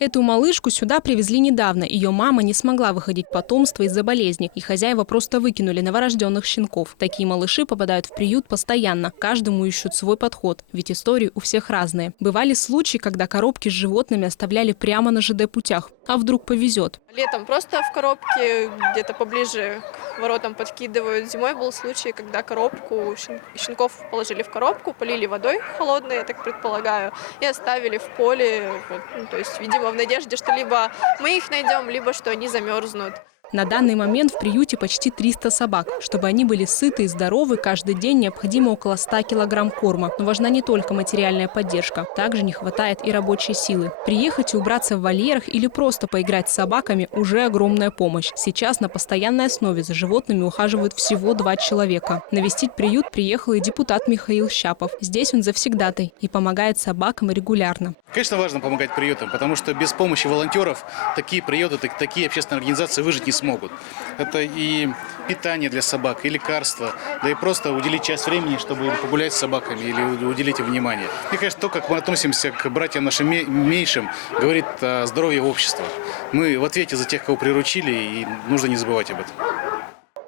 Эту малышку сюда привезли недавно. Ее мама не смогла выходить потомство из-за болезни, и хозяева просто выкинули новорожденных щенков. Такие малыши попадают в приют постоянно. Каждому ищут свой подход, ведь истории у всех разные. Бывали случаи, когда коробки с животными оставляли прямо на ЖД-путях. А вдруг повезет? Летом просто в коробке, где-то поближе к воротам подкидывают. Зимой был случай, когда коробку, щенков положили в коробку, полили водой холодной, я так предполагаю, и оставили в поле. Вот, то есть, видимо, в надежде, что либо мы их найдем, либо что они замерзнут. На данный момент в приюте почти 300 собак. Чтобы они были сыты и здоровы, каждый день необходимо около 100 килограмм корма. Но важна не только материальная поддержка. Также не хватает и рабочей силы. Приехать и убраться в вольерах или просто поиграть с собаками – уже огромная помощь. Сейчас на постоянной основе за животными ухаживают всего 2 человека. Навестить приют приехал и депутат Михаил Щапов. Здесь он завсегдатай и помогает собакам регулярно. Конечно, важно помогать приютам, потому что без помощи волонтеров такие приюты, такие общественные организации выжить не смогут. Это и питание для собак, и лекарства, да и просто уделить часть времени, чтобы погулять с собаками или уделить им внимание. И, конечно, то, как мы относимся к братьям нашим меньшим, говорит о здоровье общества. Мы в ответе за тех, кого приручили, и нужно не забывать об этом.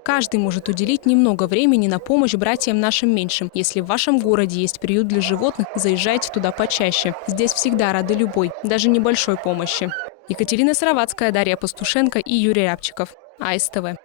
Каждый может уделить немного времени на помощь братьям нашим меньшим. Если в вашем городе есть приют для животных, заезжайте туда почаще. Здесь всегда рады любой, даже небольшой помощи. Екатерина Сыроватская, Дарья Пастушенко и Юрий Рябчиков. АСТВ.